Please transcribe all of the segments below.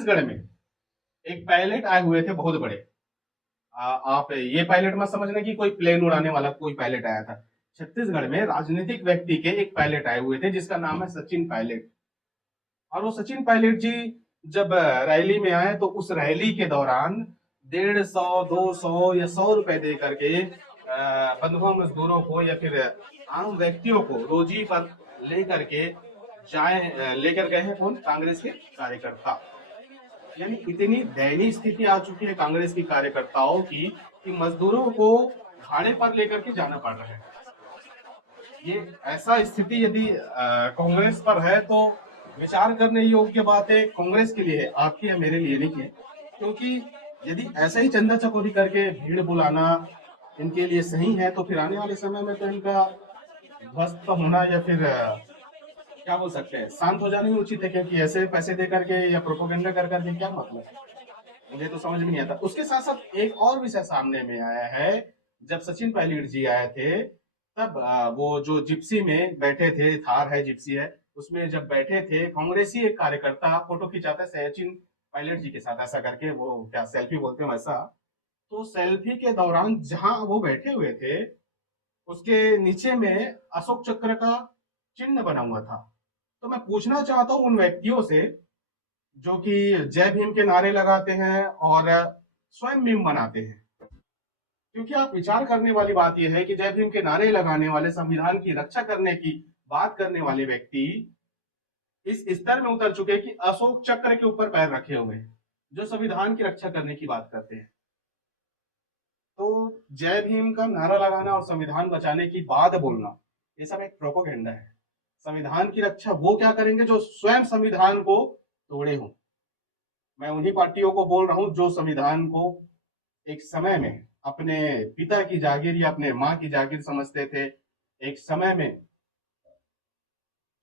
छत्तीसगढ़ में एक पायलट आए हुए थे बहुत बड़े। आप ये पायलट मत समझना कि कोई प्लेन उड़ाने वाला कोई पायलट आया था। छत्तीसगढ़ में राजनीतिक व्यक्ति के एक पायलट आए हुए थे जिसका नाम है सचिन पायलट। और वो सचिन पायलट जी जब रैली में आए तो उस रैली के दौरान 150, 200 या 100 रुपए दे करके बंधुआ मजदूरों को या फिर आम व्यक्तियों को रोजी पर लेकर के लेकर गए हैं कौन? कांग्रेस के कार्यकर्ता। यानी इतनी दयनीय स्थिति आ चुकी है कांग्रेस की कार्यकर्ताओं की कि मजदूरों को भाड़े पर लेकर के जाना पड़ रहा है। ये ऐसा स्थिति यदि कांग्रेस पर है तो विचार करने योग्य बात है कांग्रेस के लिए है, आपके या मेरे लिए नहीं है। क्योंकि यदि ऐसा ही चंदा चकोरी करके भीड़ बुलाना इनके लिए सही है तो फिर आने वाले समय में तो इनका ध्वस्त होना या फिर क्या बोल सकते हैं, शांत हो जाना ही उचित है। क्योंकि ऐसे पैसे दे करके या प्रोपोगेंडा कर करके क्या मतलब है, मुझे तो समझ में नहीं आता। उसके साथ साथ एक और विषय सामने में आया है। जब सचिन पायलट जी आए थे तब वो जो जिप्सी में बैठे थे, थार है जिप्सी है, उसमें जब बैठे थे कांग्रेसी एक कार्यकर्ता फोटो खिंचाता है सचिन पायलट जी के साथ, ऐसा करके वो क्या सेल्फी बोलते हैं वैसा। तो सेल्फी के दौरान जहां वो बैठे हुए थे उसके नीचे में अशोक चक्र का चिन्ह बना हुआ था। तो मैं पूछना चाहता हूं उन व्यक्तियों से जो कि जय भीम के नारे लगाते हैं और स्वयं मीम बनाते हैं। क्योंकि आप विचार करने वाली बात यह है कि जय भीम के नारे लगाने वाले, संविधान की रक्षा करने की बात करने वाले व्यक्ति इस स्तर में उतर चुके हैं कि अशोक चक्र के ऊपर पैर रखे हुए हैं, जो संविधान की रक्षा करने की बात करते हैं। तो जय भीम का नारा लगाना और संविधान बचाने की बात बोलना, ये सब एक प्रोपोगेंडा है। संविधान की रक्षा वो क्या करेंगे जो स्वयं संविधान को तोड़े हों। मैं उन्हीं पार्टियों को बोल रहा हूं जो संविधान को एक समय में अपने पिता की जागीर या अपने माँ की जागीर समझते थे। एक समय में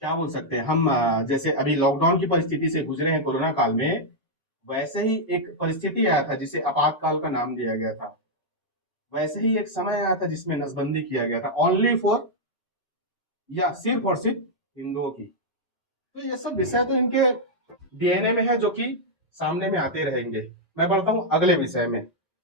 क्या बोल सकते हैं हम, जैसे अभी लॉकडाउन की परिस्थिति से गुजरे हैं कोरोना काल में, वैसे ही एक परिस्थिति आया था जिसे आपातकाल का नाम दिया गया था। वैसे ही एक समय आया था जिसमें नसबंदी किया गया था, ओनली फॉर या सिर्फ और सिर्फ हिंदुओं की। तो ये सब विषय तो इनके डीएनए में है जो कि सामने में आते रहेंगे। मैं बढ़ता हूं अगले विषय में।